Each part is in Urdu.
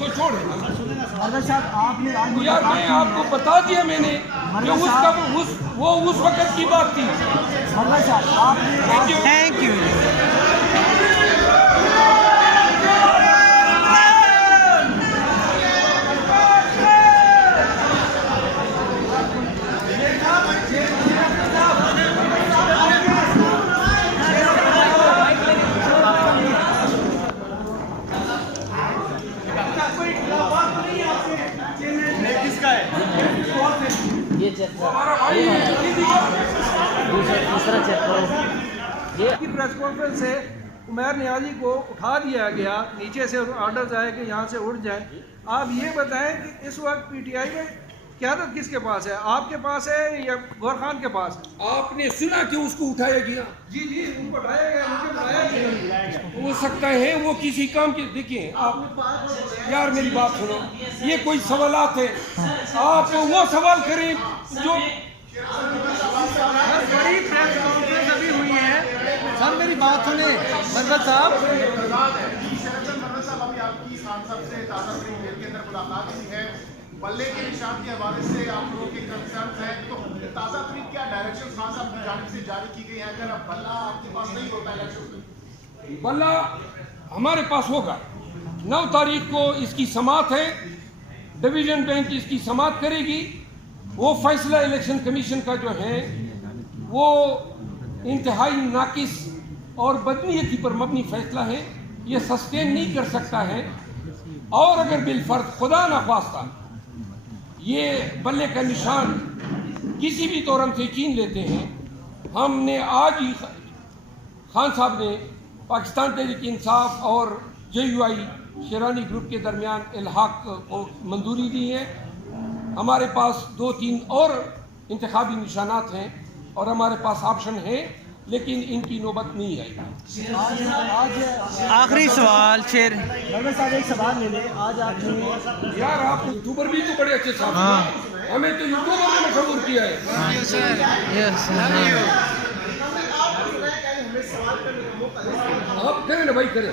کو چھوڑیں صاحب یار میں آپ کو بتا دیا میں نے کہ وہ اس وقت کی بات تھی. Thank you. یہ چیک کرو، دوسرا چیک کرو. کی پریس کانفرنس سے عمیر نیازی کو اٹھا دیا گیا، نیچے سے آرڈرز آئے کہ یہاں سے اٹھ جائیں. آپ یہ بتائیں کہ اس وقت پی ٹی آئی میں قیادت کس کے پاس ہے؟ آپ کے پاس ہے یا گور خان کے پاس ہے؟ آپ نے سنا کہ اس کو اٹھایا گیا؟ جی جی ان کو اٹھایا گیا، مجھے بتایا گیا. ہو سکتا ہے وہ کسی کام کے. دیکھیں آپ یار میری بات سنو، یہ کوئی سوالات ہیں، آپ وہ سوال کریں جو بڑی پریس کانفرنس ابھی ہوئی ہے. سر میری بات سنیں مربت صاحب. ابھی آپ کی خان صاحب سے تازہ ترین میل کے اندر ملاقات ہوئی ہے، بلے کے نشان کے حوالے سے آپ لوگوں کے کنسرنس ہیں، تو تازہ ترین کیا ڈائریکشن خان صاحب کی جانب سے جاری کی گئی ہیں؟ اگر اب بلہ آپ کے پاس نہیں ہوتا الیکشن بلہ ہمارے پاس ہوگا. 9 تاریخ کو اس کی سماعت ہے، ڈویژن بینچ اس کی سماعت کرے گی. وہ فیصلہ الیکشن کمیشن کا جو ہے وہ انتہائی ناقص اور بدنیتی پر مبنی فیصلہ ہے، یہ سسٹین نہیں کر سکتا ہے. اور اگر بالفرض خدا نخواستہ یہ بلے کا نشان کسی بھی طور ہم سے چھین لیتے ہیں، ہم نے آج ہی خان صاحب نے پاکستان تحریک انصاف اور جے یو آئی شیرانی گروپ کے درمیان الحاق کو منظوری دی ہے. ہمارے پاس 2-3 اور انتخابی نشانات ہیں اور ہمارے پاس آپشن ہیں، لیکن ان کی نوبت نہیں آئی. آخری سوال شیر. مربت صاحب ایک سوال لے لیں. آج آپ نے یار آپ یوٹیوبر بھی تو بڑے اچھے صاحب ہیں، ہمیں تو یوٹیوبر نے مشہور کیا ہے. آپ کریں نا بھائی کریں.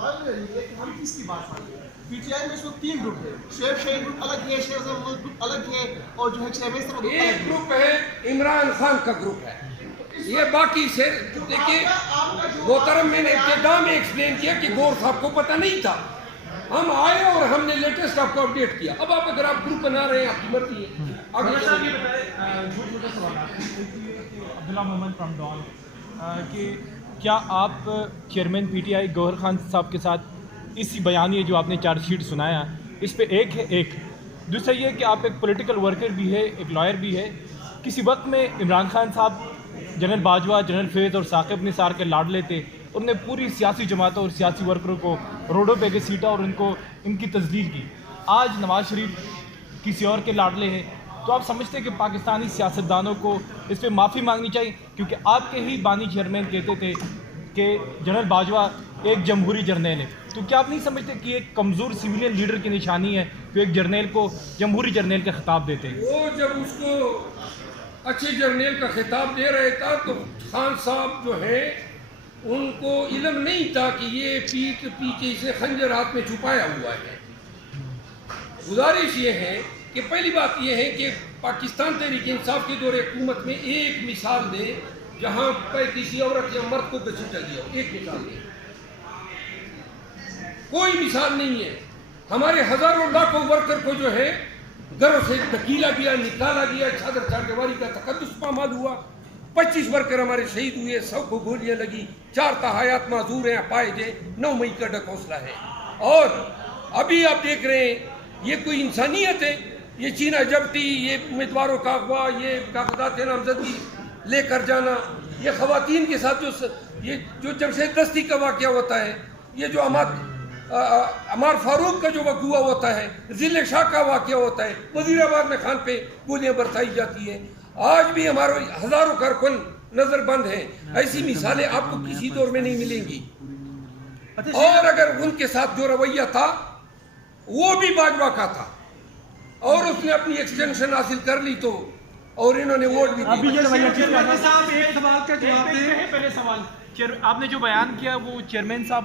ہم کس کی بات کریں؟ پی ٹی آئی میں اس وقت 3 گروپ ہے، شیخ شہید گروپ الگ ہے، شیخ گروپ الگ ہے، اور جو ہے چیئرمین صاحب ایک گروپ ہے عمران خان کا گروپ ہے. یہ باقی سے دیکھیے محترم، میں نے ابتدا میں ایکسپلین کیا کہ گور صاحب کو پتہ نہیں تھا. ہم آئے اور ہم نے لیٹسٹ آپ کو اپڈیٹ کیا. اب آپ اگر آپ گروپ بنا رہے ہیں آپ کی مرضی ہے. عبداللہ محمد فرام ڈان، کہ کیا آپ چیئرمین پی ٹی آئی گوہر خان صاحب کے ساتھ اسی بیانیے جو آپ نے چارج شیٹ سنایا اس پہ ایک ہے؟ ایک دوسرا یہ کہ آپ ایک پولیٹیکل ورکر بھی ہے، ایک لائر بھی ہے. کسی وقت میں عمران خان صاحب جنرل باجوہ، جنرل فیض اور ثاقب نثار کے لاڈلے تھے. انہوں نے پوری سیاسی جماعتوں اور سیاسی ورکروں کو روڈوں پہ گھسیٹا اور ان کی تذلیل کی. آج نواز شریف کسی اور کے لاڈلے ہیں، تو آپ سمجھتے ہیں کہ پاکستانی سیاستدانوں کو اس پہ معافی مانگنی چاہیے؟ کیونکہ آپ کے ہی بانی چیئرمین کہتے تھے کہ جنرل باجوہ ایک جمہوری جرنیل ہے. تو کیا آپ نہیں سمجھتے کہ ایک کمزور سویلین لیڈر کی نشانی ہے کہ ایک جرنیل کو جمہوری جرنیل کا خطاب دیتے ہیں؟ وہ جب اس کو اچھے جرنیل کا خطاب دے رہے تھا تو خان صاحب جو ہے ان کو علم نہیں تھا کہ یہ پیٹھ پیچھے سے خنجر ہاتھ میں چھپایا ہوا ہے. گزارش یہ ہے کہ پہلی بات یہ ہے کہ پاکستان تحریک انصاف کے دور حکومت میں ایک مثال دے جہاں پہ کسی عورت یا مرد کو گھسیٹا گیا ہو. ایک مثال دے. کوئی مثال نہیں ہے. ہمارے ہزاروں لاکھوں ورکر کو جو ہے گھروں سے دھکیلا گیا، نکالا گیا، چادر چاردیواری کا تقدس پامال ہوا. 25 ورکر ہمارے شہید ہوئے، 100 کو گولیاں لگی، 4 تاحیات معذور ہیں پائے گئے. 9 مئی کا ڈک حوصلہ ہے. اور ابھی آپ دیکھ رہے ہیں یہ کوئی انسانیت ہے؟ یہ چینا جبٹی، یہ امیدواروں کا اغوا، یہ کاغذات نامزدگی لے کر جانا، یہ خواتین کے ساتھ جو جمشید دستی کا واقعہ ہوتا ہے، یہ جو عمار فاروق کا جو وقوع ہوتا ہے، ذل شاہ کا واقعہ ہوتا ہے، وزیر آباد میں خان پہ گولیاں برسائی جاتی ہیں. آج بھی ہمارے ہزاروں کارکن نظر بند ہیں. ایسی مثالیں آپ کو کسی دور میں نہیں ملیں گی. اور اگر ان کے ساتھ جو رویہ تھا وہ بھی باجوہ کا تھا اور اس نے اپنی ایکسٹینشن حاصل کر لی تو اور انہوں نے ووٹ بھی صاحب ایک سوال کا جواب دیں. پہلے سوال آپ نے جو بیان کیا وہ چیئرمین صاحب